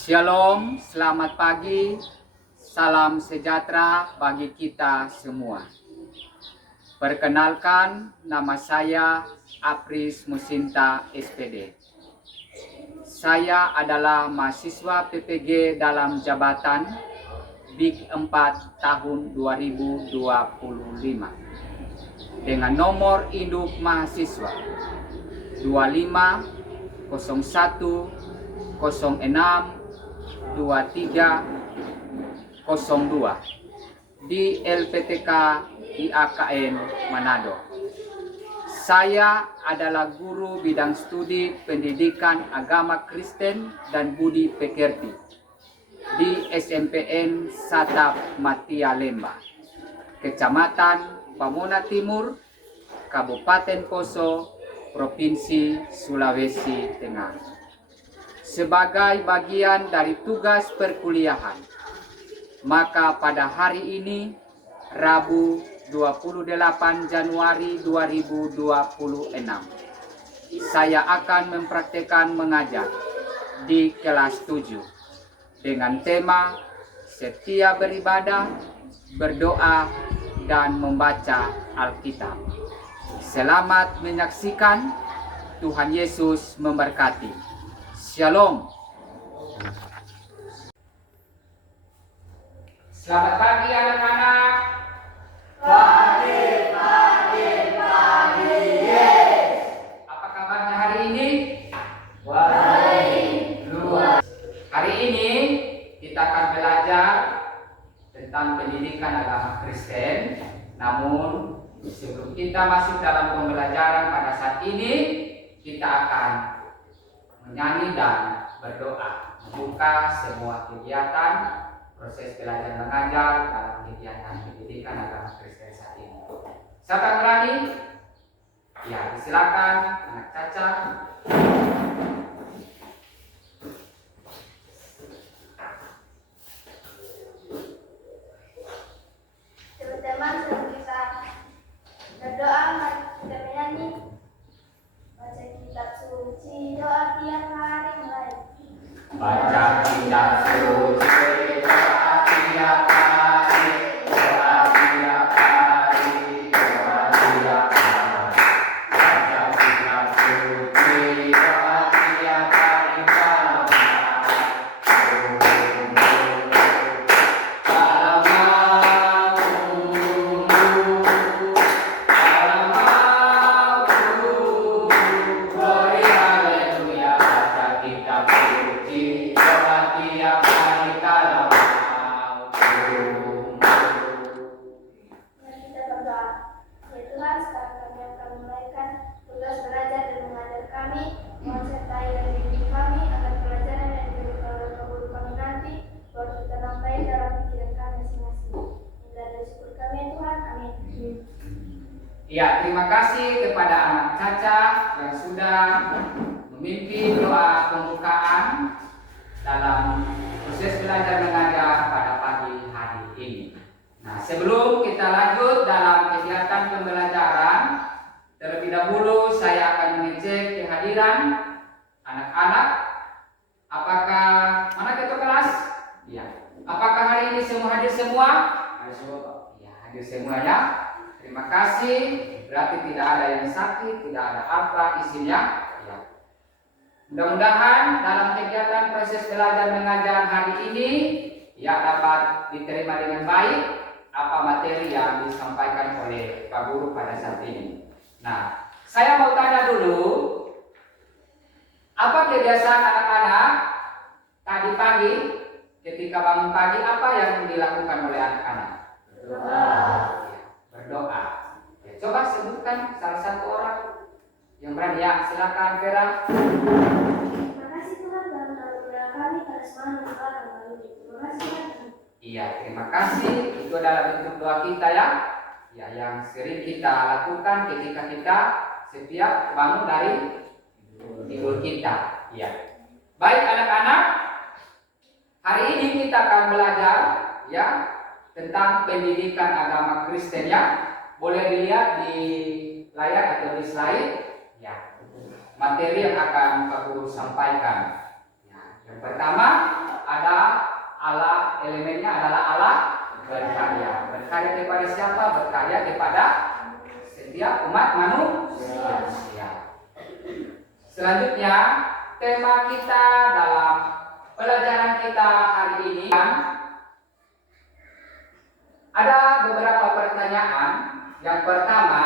Shalom, selamat pagi, salam sejahtera bagi kita semua. Perkenalkan, nama saya Apris Musinta SPD. Saya adalah mahasiswa PPG dalam jabatan BIK 4 tahun 2025 dengan nomor induk mahasiswa 25 01 06 2302 di LPTK IAKN Manado. Saya adalah guru bidang studi pendidikan agama Kristen dan budi pekerti di SMPN Satap Matia Lemba, Kecamatan Pamona Timur, Kabupaten Poso, Provinsi Sulawesi Tengah. Sebagai bagian dari tugas perkuliahan, maka pada hari ini, Rabu 28 Januari 2026, saya akan mempraktikkan mengajar di kelas 7 dengan tema setia beribadah, berdoa, dan membaca Alkitab. Selamat menyaksikan. Tuhan Yesus memberkati. Shalom. Selamat pagi anak-anak. Pagi. Yes. Apa kabarnya hari ini? Baik. Luar. Hari ini kita akan belajar tentang pendidikan agama Kristen. Namun sebelum kita masuk dalam pembelajaran pada saat ini, kita akan menyanyi dan berdoa, membuka semua kegiatan proses belajar mengajar dalam kegiatan pendidikan agama Kristen saat ini. Siapa berani? Ya, silakan anak Caca. Teman-teman, sebelum kita berdoa, mari kita menyanyi. Baca kitab suci, doa tiap hari mulai. Baca kitab suci, doa tiap hari, doa tiap hari, doa tiap hari. Baca kitab suci, doa tiap hari, Mari kita berdoa. Ya Tuhan, sekarang kami akan menunaikan tugas belajar dan mengajar kami. Mohon sertai dan bimbing kami agar pelajaran yang diberikan oleh Pak Guru kami nanti dapat kita nampai dalam pikiran kami masing-masing. Hingga dari syukur kami ya Tuhan. Amin. Ya, terima kasih kepada anak Caca yang sudah memimpin doa pembukaan dalam proses belajar mengajar pada pagi hari ini. Nah, sebelum kita lanjut dalam kegiatan pembelajaran, terlebih dahulu saya akan mengecek kehadiran anak-anak. Apakah mana ketua kelas? Ya. Apakah hari ini semua hadir semua? Hadir semua, Pak. Ya, hadir semuanya. Terima kasih. Berarti tidak ada yang sakit, tidak ada apa isinya. Ya. Mudah-mudahan dalam kegiatan proses belajar mengajar hari ini ya dapat diterima dengan baik apa materi yang disampaikan oleh Pak Guru pada saat ini. Nah, saya mau tanya dulu, apa kebiasaan anak-anak tadi pagi ketika bangun pagi, apa yang dilakukan oleh anak-anak? Berdoa. Ya, coba sebutkan salah satu orang yang berani. Ya, silakan Vera. Terima kasih Tuhan dalam anugerah kami pada semalam dan lalu. Terima kasih Tuhan. Iya, terima kasih. Itu adalah bentuk doa kita ya. Ya, yang sering kita lakukan ketika kita setiap bangun dari tidur kita. Ya. Baik anak-anak, hari ini kita akan belajar ya tentang pendidikan agama Kristen ya. Boleh dilihat di layar atau di slide ya. Materi yang akan Pak Guru sampaikan. Ya, Yang pertama ada Allah, elemennya adalah Allah berkarya. Berkarya kepada siapa? Berkarya kepada setiap umat manusia. Selanjutnya, tema kita dalam pelajaran kita hari ini ada beberapa pertanyaan. Yang pertama,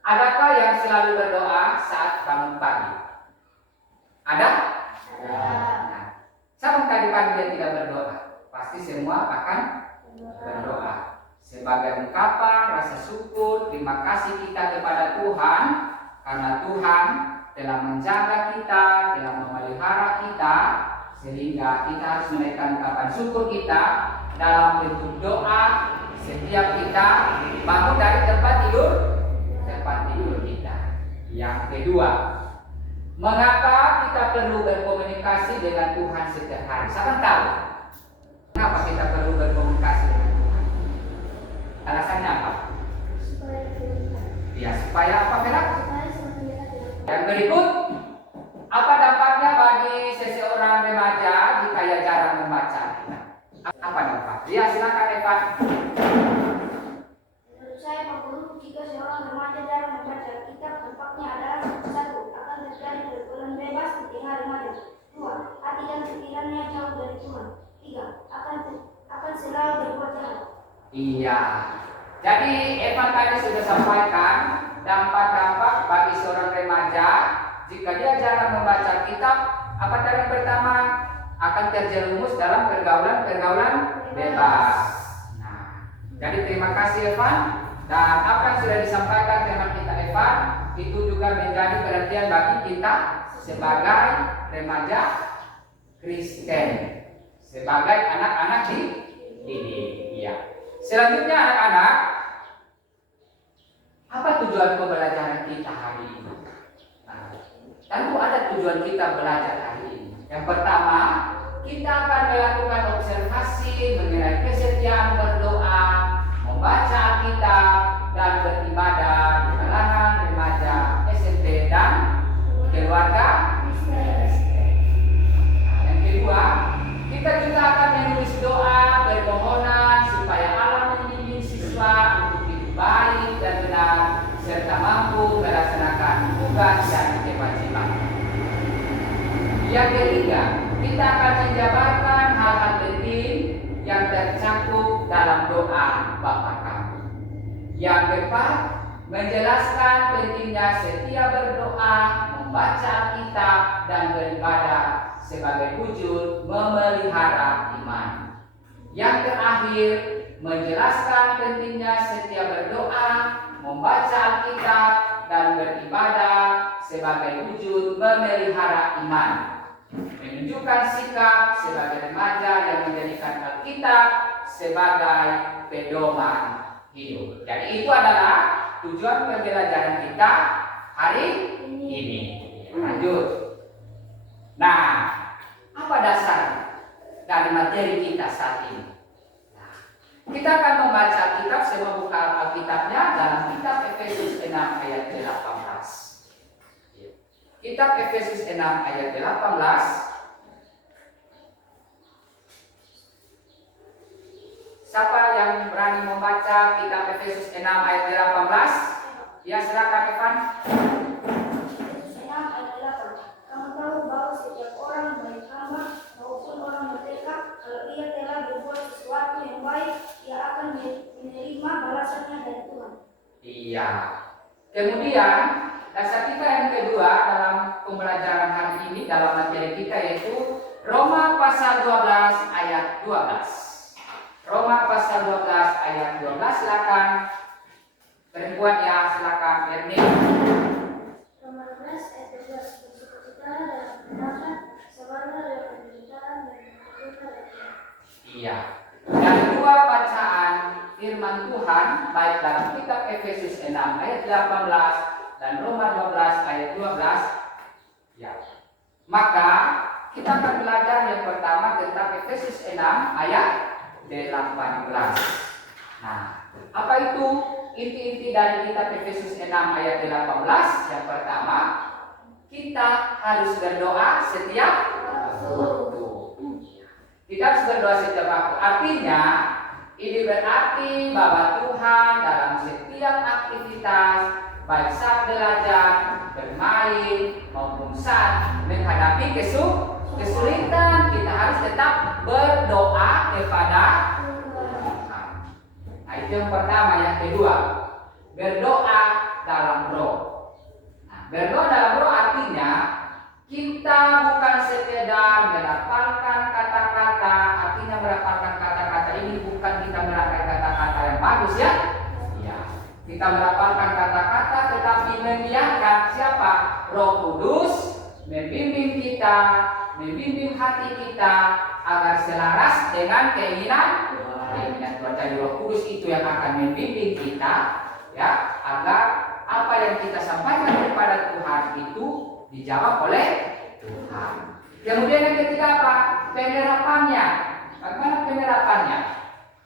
adakah yang selalu berdoa saat bangun pagi? Ada? Nah, siapa tadi pagi dia tidak berdoa? Pasti semua akan berdoa. Sebagai ungkapan rasa syukur, terima kasih kita kepada Tuhan karena Tuhan telah menjaga kita, telah memelihara kita, sehingga kita harus menaikkan ungkapan syukur kita dalam bentuk doa setiap kita bangun dari tempat tidur kita. Yang kedua, mengapa kita perlu berkomunikasi dengan Tuhan setiap hari? Siapa tahu? Mengapa kita perlu berkomunikasi dengan Tuhan? Alasannya apa? Supaya apa, Vera? Yang berikut, apa dampaknya bagi seseorang remaja jika ia jarang membaca? Apa dampak? Silakan Eva. Menurut saya, Pak Guru, jika seorang remaja jarang membaca kitab, dampaknya adalah: 1. Akan terjadi berbulan bebas di tengah remaja. 2. Hati dan pikirannya jauh dari Tuhan. 3. Akan selalu berbuat jahat. Iya. Jadi Evan tadi sudah sampaikan dampak-dampak bagi seorang remaja jika dia jarang membaca kitab. Apa tadi yang pertama? Akan terjerumus dalam pergaulan bebas. Nah, jadi terima kasih Evan, dan apa yang sudah disampaikan teman kita Evan itu juga menjadi perhatian bagi kita sebagai remaja Kristen, sebagai anak-anak didik. Iya. Selanjutnya anak-anak, apa tujuan pembelajaran kita hari ini? Nah, tentu ada tujuan kita belajar hari ini. Yang pertama, kita akan melakukan observasi mengenai kesetiaan berdoa, membaca Alkitab, dan beribadah di kalangan remaja SMP dan keluarga Kristen. Yang kedua, kita juga akan menulis doa permohonan supaya Allah membimbing siswa untuk hidup baik dan benar serta mampu melaksanakan tugas dan kewajiban. Yang ketiga, kita akan menjabarkan hal-hal penting yang tercakup dalam doa Bapa Kami. Yang keempat, menjelaskan pentingnya setia berdoa, membaca Alkitab, dan beribadah sebagai wujud memelihara iman. Yang terakhir, menjelaskan pentingnya setia berdoa, membaca Alkitab, dan beribadah sebagai wujud memelihara iman. Menunjukkan sikap sebagai remaja yang menjadikan Alkitab sebagai pedoman hidup. Jadi itu adalah tujuan pembelajaran kita hari ini. Lanjut. Nah, apa dasar dari materi kita saat ini? Kita akan membaca Alkitab, semua buka Alkitabnya dalam kitab Efesus 6 ayat 18. Kitab Efesus 6 ayat 18. Siapa yang berani membaca kitab Efesus 6 ayat 18? Ya, silakan Evan. Efesus 6 ayat 8. Kamu tahu bahwa setiap orang, baik hamba maupun orang merdeka, kalau ia telah berbuat sesuatu yang baik, ia akan menerima balasannya dari Tuhan. Iya. Kemudian dasar kita yang kedua dalam pembelajaran hari ini dalam materi kita yaitu Roma pasal 12 ayat 12. Roma pasal 12 ayat 12, silakan. Perempuan ya, silakan Ernie. Roma 12 ayat 12. Bersukacitalah dalam kebenaran, sabarlah dalam penderitaan, dan bersyukurlah dalam Tuhan. Iya. Dan dua bacaan firman Tuhan baik dalam kitab Efesus 6 ayat 18 dan Roma 12 ayat 12. Ya. Maka kita akan belajar yang pertama tentang Efesus 6 ayat 18. Nah, apa itu inti-inti dari kitab Efesus 6 ayat 18? Yang pertama, kita harus berdoa setiap Kita harus berdoa setiap waktu. Artinya, ini berarti bahwa Tuhan dalam setiap aktivitas, baik saat belajar, bermain, maupun saat menghadapi kesulitan, kita harus tetap berdoa kepada Tuhan. Nah, itu yang pertama. Yang kedua, berdoa dalam roh. Nah, berdoa dalam roh artinya kita bukan sekedar melafalkan kata-kata. Artinya melafalkan kata-kata ini bukan kita merangkai kata-kata yang bagus ya. Ya, kita melafalkan kata-kata tetapi membiarkan siapa? Roh Kudus membimbing kita, membimbing hati kita agar selaras dengan keinginan Tuhan. Jadi Roh Kudus itu yang akan membimbing kita, ya, agar apa yang kita sampaikan kepada Tuhan itu dijawab oleh Tuhan. Kemudian yang ketiga apa? Penerapannya. Bagaimana penerapannya?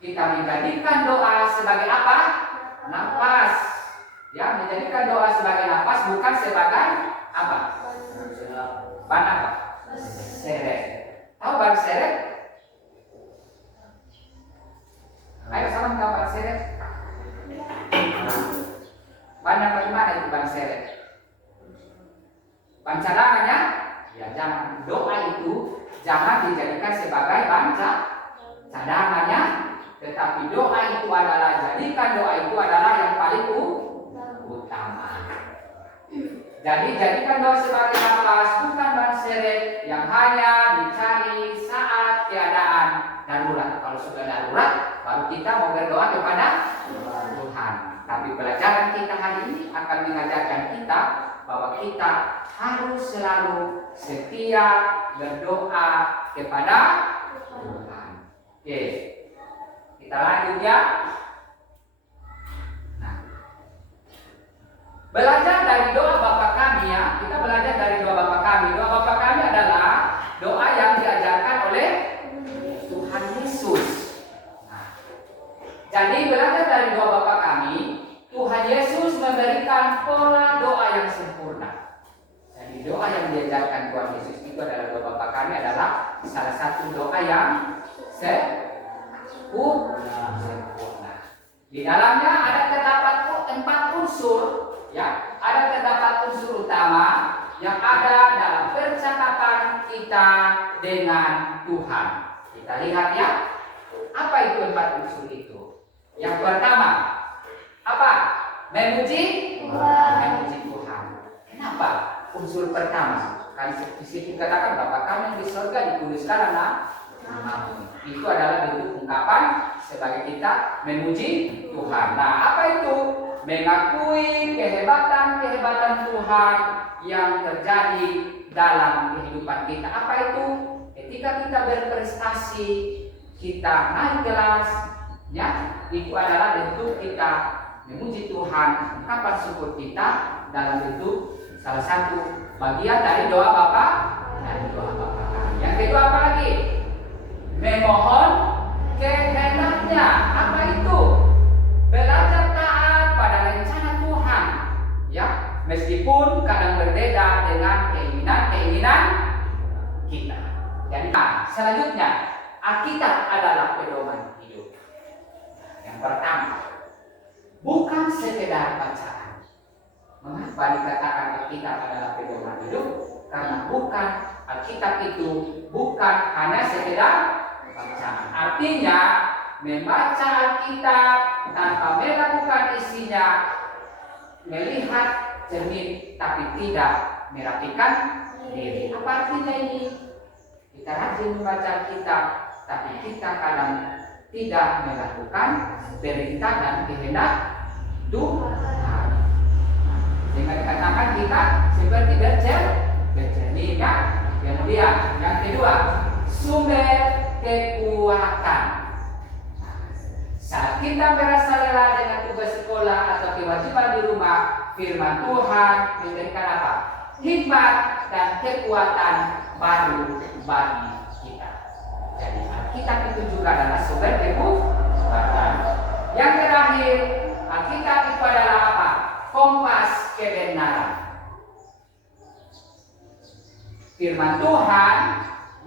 Kita menjadikan doa sebagai apa? Nafas. Ya, menjadikan doa sebagai nafas, bukan sebagai apa? Ban apa? Seret. Tahu ban seret? Ayo sama tahu ban seret? Ban yang bagaimana itu ban seret? Ban cadangannya? Ya, jangan. Doa itu jangan dijadikan sebagai ban cadangannya, tetapi doa itu adalah, jadikan doa itu adalah yang paling utama. Jadi jadikan doa sebagai nafas, bukan ban seret yang hanya dicari saat keadaan darurat. Kalau sudah darurat, baru kita mau berdoa kepada Tuhan. Tapi pelajaran kita hari ini akan mengajarkan kita bahwa kita harus selalu setia berdoa kepada Tuhan. Oke, kita lanjut ya. Nah, belajar dari doa Bapa kami ya. Kita belajar dari doa Bapa kami. Doa Bapa kami adalah doa yang diajarkan oleh Tuhan Yesus. Nah, jadi belajar dari doa Bapa kami, Tuhan Yesus memberikan pola doa yang sempurna. Jadi doa yang diajarkan Tuhan Yesus itu adalah doa Bapa kami adalah salah satu doa yang sempurna. Di dalamnya ada terdapat 4 unsur, ya. Ada terdapat unsur utama yang ada dalam percakapan kita dengan Tuhan. Kita lihat ya. Apa itu 4 unsur itu? Yang pertama, apa? Memuji Tuhan. Kenapa? Unsur pertama, kan di situ katakan Bapa kami yang di surga dikuduskan namamu. Itu adalah bentuk ungkapan sebagai kita memuji Tuhan. Nah, apa itu? Mengakui kehebatan Tuhan yang terjadi dalam kehidupan kita. Apa itu? Ketika kita berprestasi, kita naik kelas, ya, itu adalah bentuk kita memuji Tuhan, ungkapan syukur kita dalam bentuk salah satu bagian dari doa Bapa kami. Yang kedua apa lagi? Memohon kehendaknya. Apa itu? Belajar taat pada rencana Tuhan, ya, meskipun kadang berbeda dengan keinginan kita. Jadi selanjutnya, Alkitab adalah pedoman hidup. Yang pertama, bukan sekedar bacaan. Mengapa dikatakan Alkitab adalah pedoman hidup? Karena bukan Alkitab itu bukan hanya sekedar bacaan. Artinya membaca Alkitab tanpa melakukan isinya, melihat cermin tapi tidak merapikan diri. Apa artinya ini? Kita rajin membaca Alkitab, tapi kita kadang tidak melakukan perintah dan kehendak Tuhan. Dengan dikatakan kita seperti bercermin ya. Kemudian yang kedua, sumber kekuatan. Saat kita merasa lelah dengan tugas sekolah atau kewajiban di rumah, firman Tuhan memberikan apa? Hikmat dan kekuatan baru bagi kita. Jadi Alkitab itu juga adalah sumber kekuatan. Yang terakhir, Alkitab itu adalah apa? Kompas kebenaran. Firman Tuhan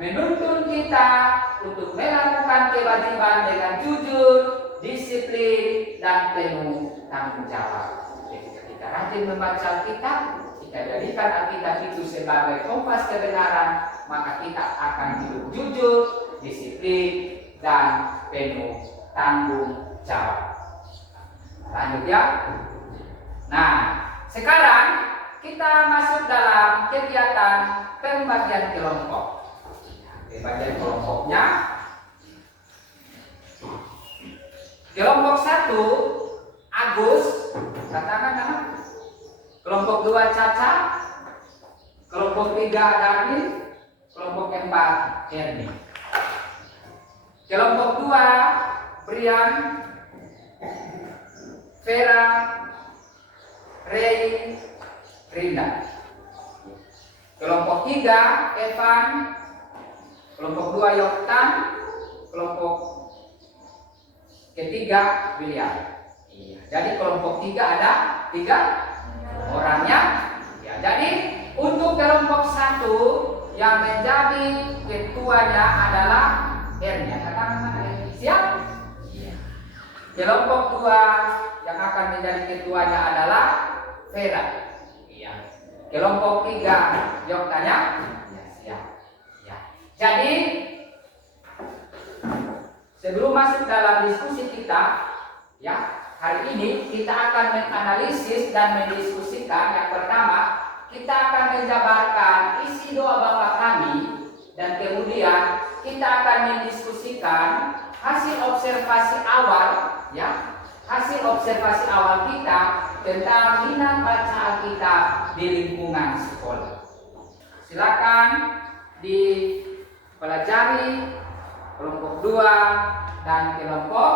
menuntun kita untuk melakukan kewajiban dengan jujur, disiplin, dan penuh tanggung jawab. Ketika kita rajin membaca Alkitab, kita jadikan Alkitab itu sebagai kompas kebenaran, maka kita akan hidup jujur, disiplin, dan penuh tanggung jawab. Lanjut ya. Nah, sekarang kita masuk dalam kegiatan pembagian kelompok. Pembagian kelompoknya, kelompok 1 Agus, katakan nama. Kelompok 2 Caca, kelompok 3 Darwin, kelompok 4 Erni. Kelompok 2 Brian, Vera, Ray, Rinda. Kelompok 3 Evan, kelompok 2 Yoktan, kelompok ketiga William. Iya. Jadi kelompok 3 ada 3 orangnya. Ya, jadi untuk kelompok 1 yang menjadi ketuanya adalah Ernia. Katakan mana Ernia? Siap? Iya. Kelompok 2 yang akan menjadi ketuanya adalah Vera. Iya. Kelompok 3 Yoktanya. Ya, siap. Ya. Jadi sebelum masuk dalam diskusi kita, ya, hari ini kita akan menganalisis dan mendiskusikan. Yang pertama, kita akan menjabarkan isi doa Bapa kami, dan kemudian kita akan mendiskusikan hasil observasi awal, ya, hasil observasi awal kita tentang minat baca Alkitab di lingkungan sekolah. Silakan dipelajari kelompok 2 dan kelompok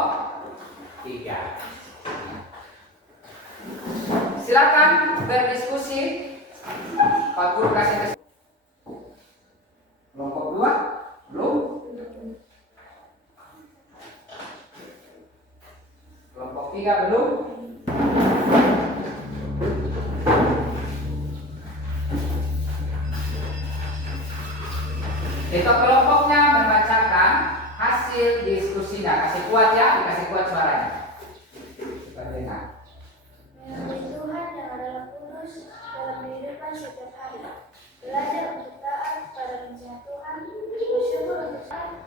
3. Silakan berdiskusi. Pak Guru kasih kesempatan. Kelompok 2 belum. Kelompok 3 belum. Itu kelompoknya membacakan hasil diskusinya. Kasih kuat ya, dikasih kuat suaranya. Dengar. Mengasihi Tuhan yang adalah kudus dalam kehidupan setiap hari. Belajar untuk taat pada rencana Tuhan, bersyukur untuk taat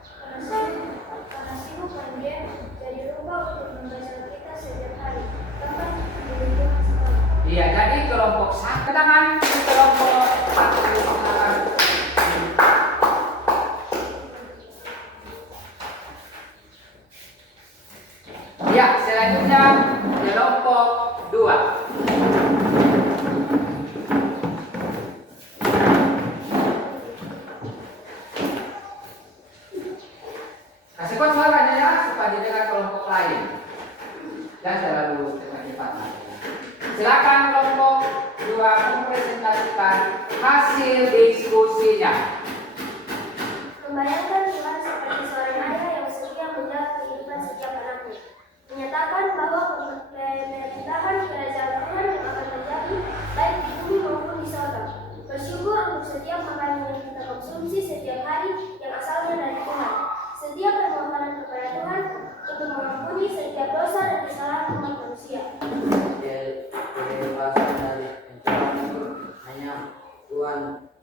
karena sibuk main game, jadi lupa untuk membaca kita setiap hari, bahkan di lingkungan sekolah. Iya, jadi kelompok 1 tangan, kelompok 1 ya, selanjutnya kelompok 2. Kasih kuat suaranya ya, supaya didengar kelompok lain. Dan terlalu cepat-cepat. Silakan kelompok 2 mempresentasikan hasil diskusinya. Membayangkan Tuhan seperti seorang ayah yang setia menjaga kehidupan setiap anaknya. Menyatakan bahwa pemerintahan kerajaan Tuhan yang akan terjadi baik di bumi maupun di sorga. Bersyukur untuk setiap makanan yang kita konsumsi setiap hari yang asalnya dari Tuhan. Sedia permohonan kepada Tuhan untuk mengampuni setiap dosa dan kesalahan umat manusia. Kebebasan dari pencobaan itu hanya Tuhan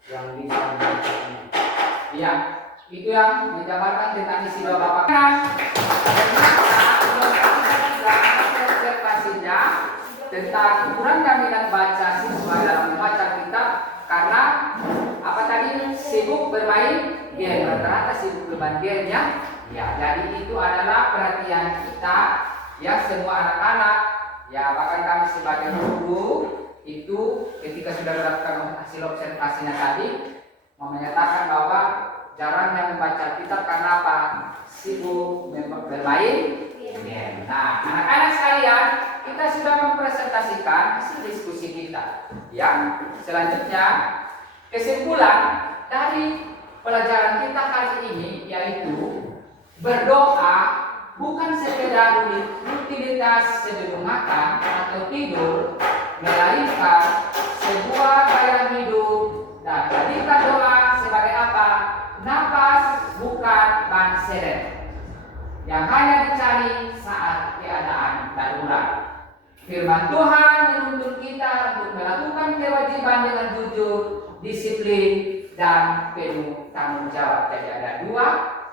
yang bisa melakukannya. Iya, itu yang menjabarkan tentang isi doa Bapak. Observasinya tentang kurangnya minat baca siswa dalam membaca kitab karena apa tadi, sibuk bermain game, rata-rata sibuk bermain game-nya. Ya, jadi itu adalah perhatian kita, ya, semua anak-anak, ya, bahkan kami sebagai guru itu ketika sudah melakukan hasil observasinya tadi menyatakan bahwa jarangnya membaca kitab karena apa? Sibuk bermain game. Nah, anak-anak sekalian, kita sudah mempresentasikan hasil diskusi kita. Ya, selanjutnya kesimpulan dari pelajaran kita kali ini yaitu berdoa bukan sekedar rutinitas sebelum makan atau tidur, melainkan sebuah gaya hidup, dan jadikan doa sebagai apa? Napas seret yang hanya dicari saat keadaan darurat. Firman Tuhan menuntut kita untuk melakukan kewajiban dengan jujur, disiplin, dan penuh tanggung jawab. Jadi ada dua,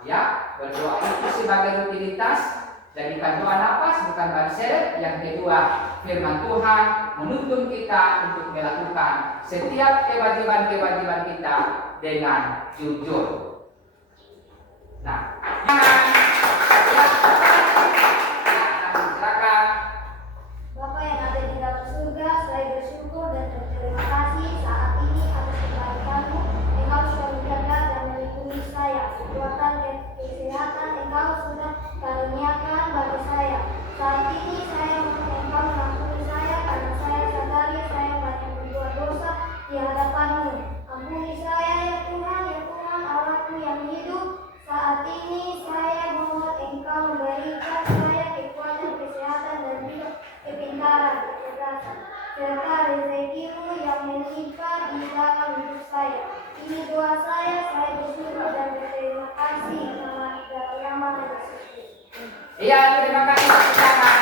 ya, berdoa itu sebagai rutinitas. Jadikan doa nafas bukan ban seret. Yang kedua, firman Tuhan menuntun kita untuk melakukan setiap kewajiban-kewajiban kita dengan jujur. Nah, silakan. Bapa yang ada di dalam surga, saya bersyukur dan berterima kasih saat ini atas kebaikan-Mu. Engkau sudah menjaga dan melindungi saya. Kekuatan dan kesehatan Engkau sudah karuniakan bagi saya. Saat ini saya mohon Engkau mengampuni saya karena saya sadari saya banyak berbuat dosa di hadapan-Mu. Ampuni saya ya Tuhan Allahku yang hidup. Saat ini saya mohon Engkau memberikan saya kekuatan, kesehatan, dan juga kepintaran, kecerdasan, serta rezeki-Mu yang melimpah di dalam hidup saya. Ini doa saya bersyukur dan berterima kasih dalam nama Yesus. Iya, terima kasih. Silakan.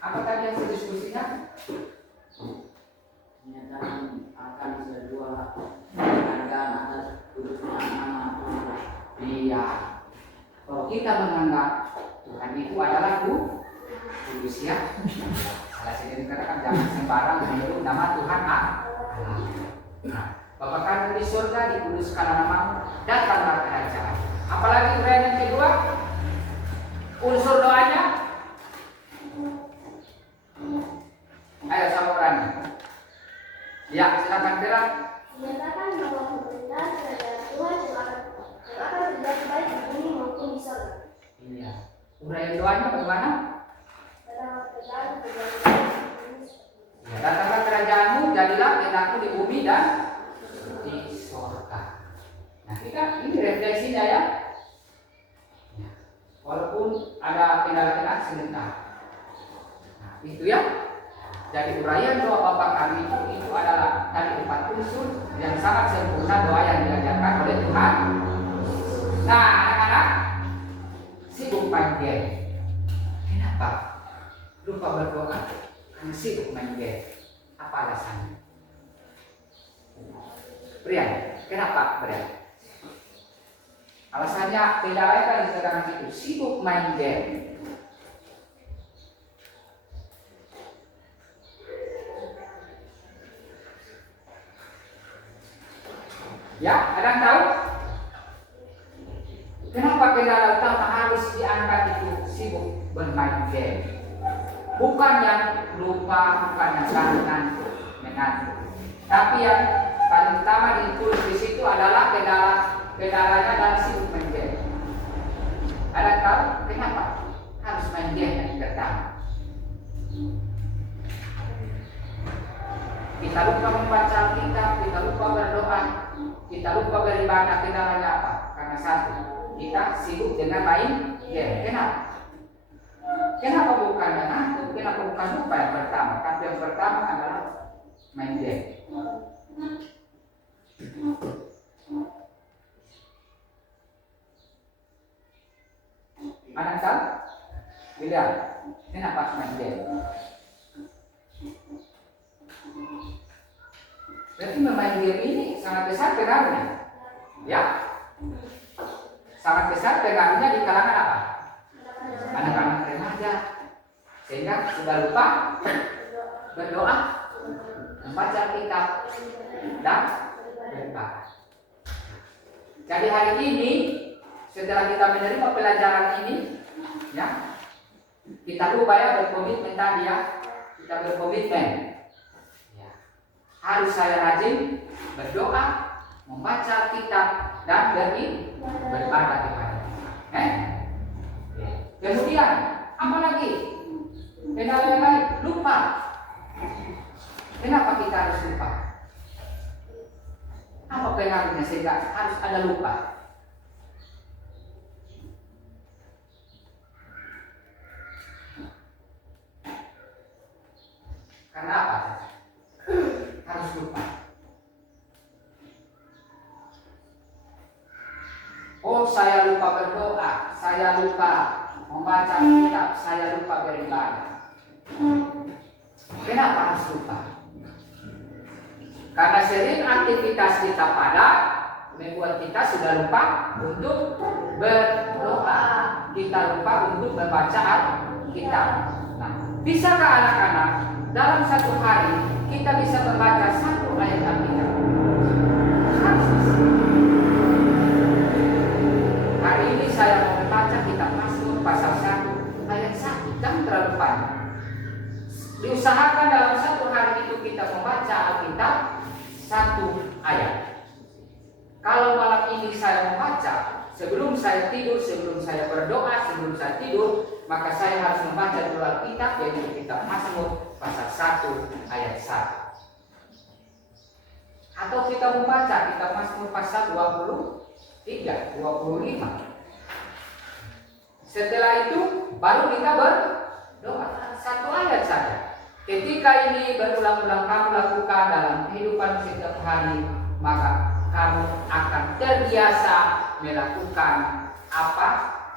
Apa tadi yang diskusinya? Menyatakan akan sebuah penghargaan atas kudusnya nama Tuhan. Iya. Kalau kita menganggap Tuhan itu adalah kudus, ya. Salah sendiri katakan jangan sembarang menyebut nama Tuhan Allah. Nah, Bapa kami di surga, dikuduskan namamu, datanglah kerajaan. Apalagi uraian yang kedua, unsur doanya. Ayo sama orangnya. Ya, silakan Vera. Menyatakan bahwa pemerintahan kerajaan Tuhan yang akan terjadi baik di bumi maupun di surga. Iya. Uraian doanya bagaimana? Dalam kerajaan Ya, datanglah kerajaanmu, jadilah kehendakmu di bumi dan di surga. Nah, kita ini refleksinya, ya. Ya. Walaupun ada kendala-kendala sebentar. Nah, itu ya. Jadi uraian doa Bapa kami itu adalah tadi 4 unsur yang sangat sempurna doa yang diajarkan oleh Tuhan. Nah, anak-anak sibuk main game. Kenapa? Lupa berdoa karena sibuk main game. Apa alasannya? Brian, kenapa Brian? Alasannya beda lagi kan sekarang itu sibuk main game. Ya, ada yang tahu? Kenapa kendala utama harus diangkat itu sibuk bermain game? Bukan yang lupa, bukan yang ngantuk, tapi yang paling utama ditulis di situ adalah kendalanya adalah sibuk main game. Ada yang tahu kenapa harus main game yang pertama? Kita lupa membaca Alkitab, kita lupa berdoa, kita lupa beribadah. Kendalanya apa? Karena satu, kita sibuk dengan main game. Kenapa? Kenapa bukan yang ngantuk? Kenapa bukan lupa yang pertama? Tapi yang pertama adalah main game. Ada yang tahu? William, kenapa main game? Berarti bermain game ini sangat besar pengaruhnya, ya, sangat besar pengaruhnya di kalangan apa? Anak-anak remaja, sehingga sudah lupa berdoa, membaca kitab, dan beribadah. Jadi hari ini setelah kita menerima pelajaran ini, ya, kita lupa ya berkomitmen tadi ya, kita berkomitmen. Harus saya rajin berdoa, membaca kitab, dan beribadah kepada Tuhan. Kemudian, apa lagi? Kendala yang lain, lupa. Kenapa kita harus lupa? Apa pengaruhnya sehingga harus ada lupa? Karena apa? Harus lupa. Oh, saya lupa berdoa, saya lupa membaca kitab, saya lupa beribadah. Kenapa harus lupa? Karena sering aktivitas kita padat membuat kita sudah lupa untuk berdoa. Kita lupa untuk membaca kitab. Nah, bisakah anak-anak dalam satu hari kita bisa membaca satu ayat Alkitab? Harus bisa. Hari ini saya mau membaca kitab Mazmur pasal 1 ayat 1, jangan terlalu panjang. Diusahakan dalam satu hari itu kita membaca Alkitab satu ayat. Kalau malam ini saya membaca, sebelum saya tidur, sebelum saya berdoa, sebelum saya tidur, maka saya harus membaca dulu Alkitab, yaitu kitab Mazmur pasal 1 ayat 1. Atau kita membaca kitab Mazmur pasal 23, 25. Setelah itu baru kita berdoa satu ayat saja. Ketika ini berulang-ulang kamu lakukan dalam kehidupan setiap hari, maka kamu akan terbiasa melakukan apa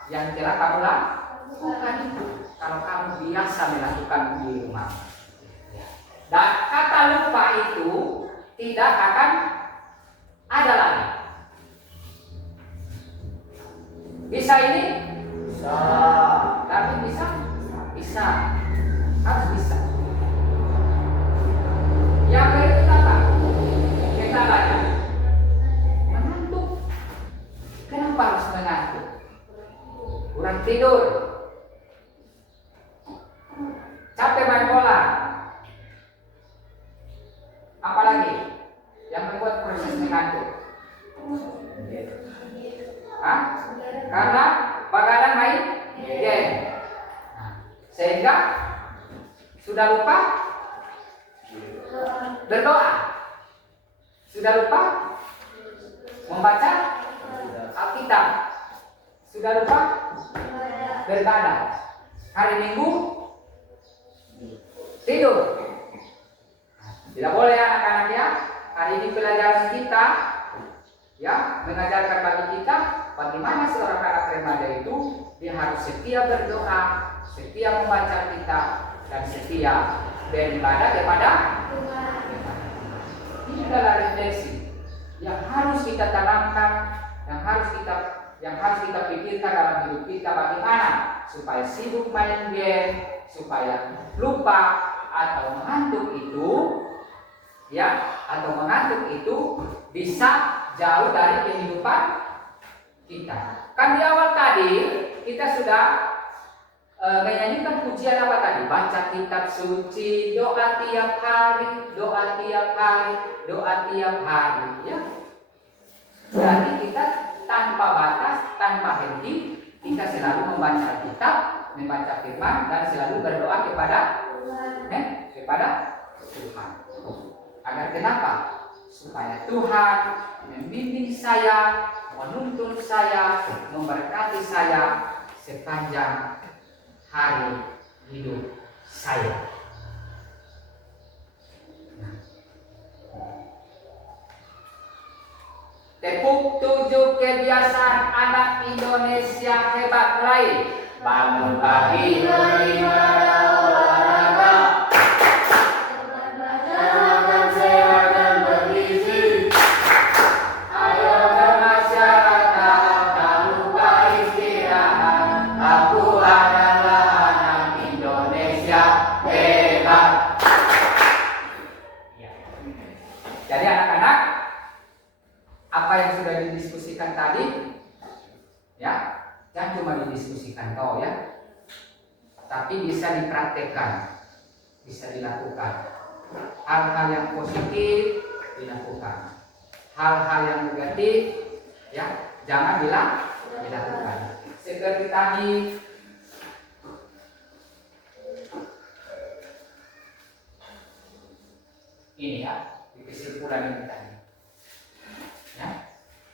yang telah kamu lakukan itu. Kalau kamu biasa melakukan di rumah. Dan kata lupa itu tidak akan ada lagi. Bisa ini? Bisa. Tapi bisa? Bisa. Harus bisa. Yang kedua apa? Kita baca. Mengantuk. Kenapa harus mengantuk? Kurang tidur. Capek main bola. Apalagi yang membuat proses mengantuk? Hah? Karena begadang main game. Nah, sehingga sudah lupa berdoa, sudah lupa membaca Alkitab, sudah lupa beribadah. Hari Minggu tidur. Tidak boleh anak-anak ya. Hari ini pelajaran kita ya mengajarkan bagi kita bagaimana seorang anak remaja itu dia harus setia berdoa, setia membaca kitab, dan setia beribadah kepada Tuhan. Ini adalah refleksi yang harus kita tanamkan, yang harus kita pikirkan dalam hidup kita, bagaimana supaya sibuk main game, supaya lupa atau mengantuk itu bisa jauh dari kehidupan kita. Kan di awal tadi kita sudah menyanyikan pujian apa tadi? Baca kitab suci, doa tiap hari, doa tiap hari, doa tiap hari, ya. Jadi kita tanpa batas, tanpa henti, kita selalu membaca kitab, membaca firman, dan selalu berdoa kepada Tuhan. Agar kenapa? Supaya Tuhan membimbing saya, menuntun saya, memberkati saya sepanjang hari hidup saya. Tepuk 7 kebiasaan anak Indonesia hebat mulai. Bangun pagi, beribadah, olahraga, makan sehat dan bergizi. Ayo bermasyarakat, tak lupa istirahat. Aku adalah anak Indonesia hebat. Ya. Jadi anak-anak, apa yang sudah didiskusikan tadi, ya, jangan cuma didiskusikan toh ya, tapi bisa dipraktekkan, bisa dilakukan. Hal-hal yang positif dilakukan, hal-hal yang negatif ya jangan dilakukan. Seperti tadi ini ya, di kesimpulan ini tadi. Ya,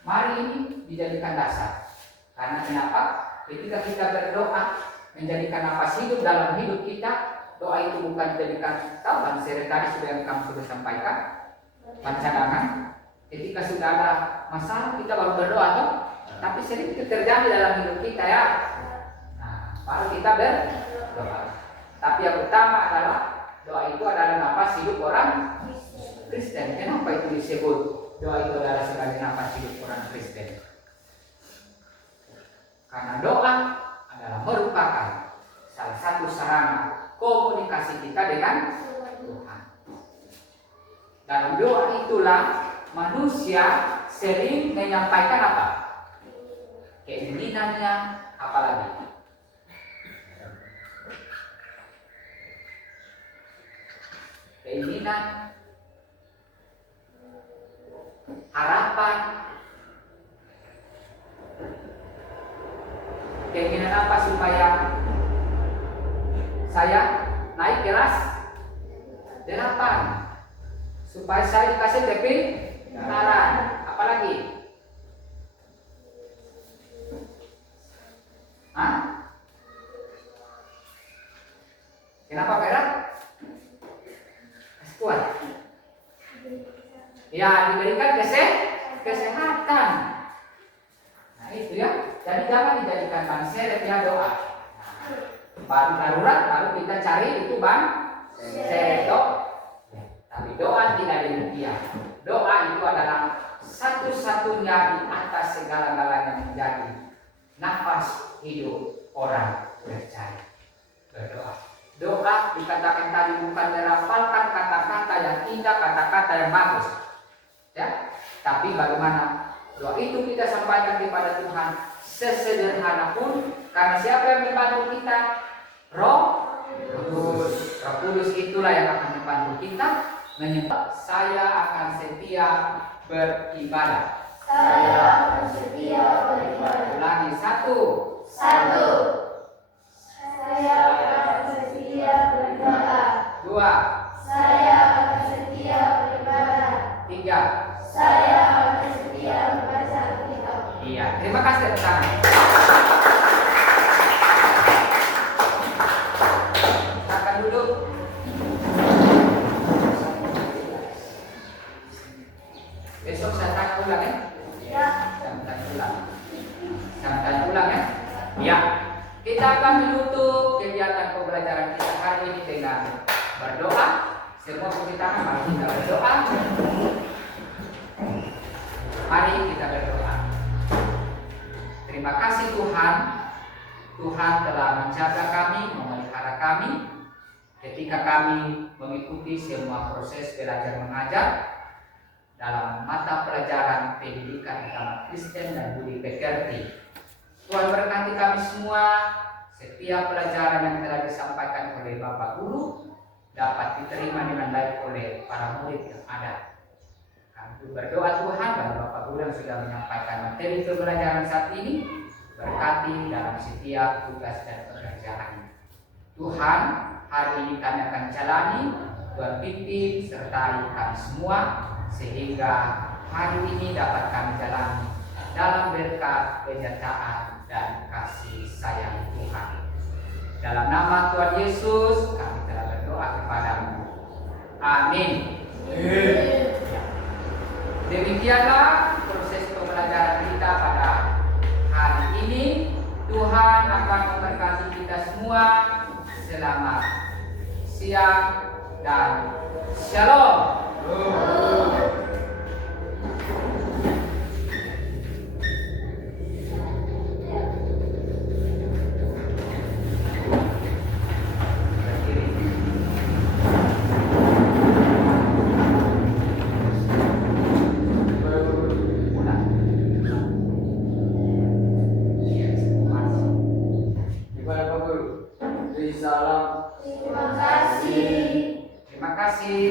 mari ini dijadikan dasar. Karena kenapa? Ketika kita berdoa, menjadikan nafas hidup dalam hidup kita, doa itu bukan dijadikan taban. Tadi sudah yang kamu sudah sampaikan, pancangan. Ketika sudah ada masalah, kita baru berdoa, toh? tapi sering itu terjadi dalam hidup kita ya. Nah, baru kita berdoa. Tapi yang utama adalah doa itu adalah nafas hidup orang Kristen. Kenapa itu disebut doa itu adalah sebagai nafas hidup orang Kristen? Karena doa adalah merupakan salah satu sarana komunikasi kita dengan Tuhan. Dalam doa itulah manusia sering menyampaikan apa? Keinginannya, apalagi keinginan, harapan, keinginan apa supaya saya naik kelas 8, supaya saya dikasih TP taran, apalagi? Hah? Kenapa berat? Kuat. Ya, diberikan kesehatan. Nah itu ya. Jadi jangan dijadikan ban seret ya doa. Baru darurat baru kita cari itu ban seret. Tapi doa tidak demikian. Doa itu adalah satu-satunya di atas segala-galanya menjadi nafas hidup orang percaya. Berdoa. Doa dikatakan tadi bukan merapalkan kata-kata yang indah, kata-kata yang bagus, ya. Tapi bagaimana doa itu kita sampaikan kepada Tuhan sesederhana pun, karena siapa yang membantu kita? Roh Kudus. Roh Kudus itulah yang akan membantu kita menyembah. Saya akan setia beribadah. Saya akan setia beribadah. Ulangi, 1. Saya akan setia beribadah. 2. Saya akan setia beribadah. 3. Saya akan setia membaca Alkitab. Iya, terima kasih tepuk tangan. Silakan duduk. Besok saya tanya ulang ya. Ya. Saya tanya ulang ya. Ya. Kita akan menutup kegiatan pembelajaran kita hari ini dengan berdoa. Semua bukti tangan, mari kita berdoa. Mari kita berdoa. Terima kasih Tuhan. Tuhan telah menjaga kami, memelihara kami ketika kami mengikuti semua proses belajar mengajar dalam mata pelajaran pendidikan agama Kristen dan budi pekerti. Tuhan berkati kami semua, setiap pelajaran yang telah disampaikan oleh Bapak Guru dapat diterima dengan baik oleh para murid yang ada. Kami berdoa Tuhan bahwa Bapak Guru yang sudah menyampaikan materi pembelajaran saat ini berkati dalam setiap tugas dan pekerjaan. Tuhan, hari ini kami akan jalani, Tuhan pimpin sertai kami semua sehingga hari ini dapat kami jalani dalam berkat penyertaan dan kasih sayang Tuhan. Dalam nama Tuhan Yesus kami telah berdoa kepadamu. Amin. Demikianlah proses pembelajaran kita pada hari ini. Tuhan akan memberkati kita semua. Selamat siang dan shalom. Salam. Terima kasih. Terima kasih.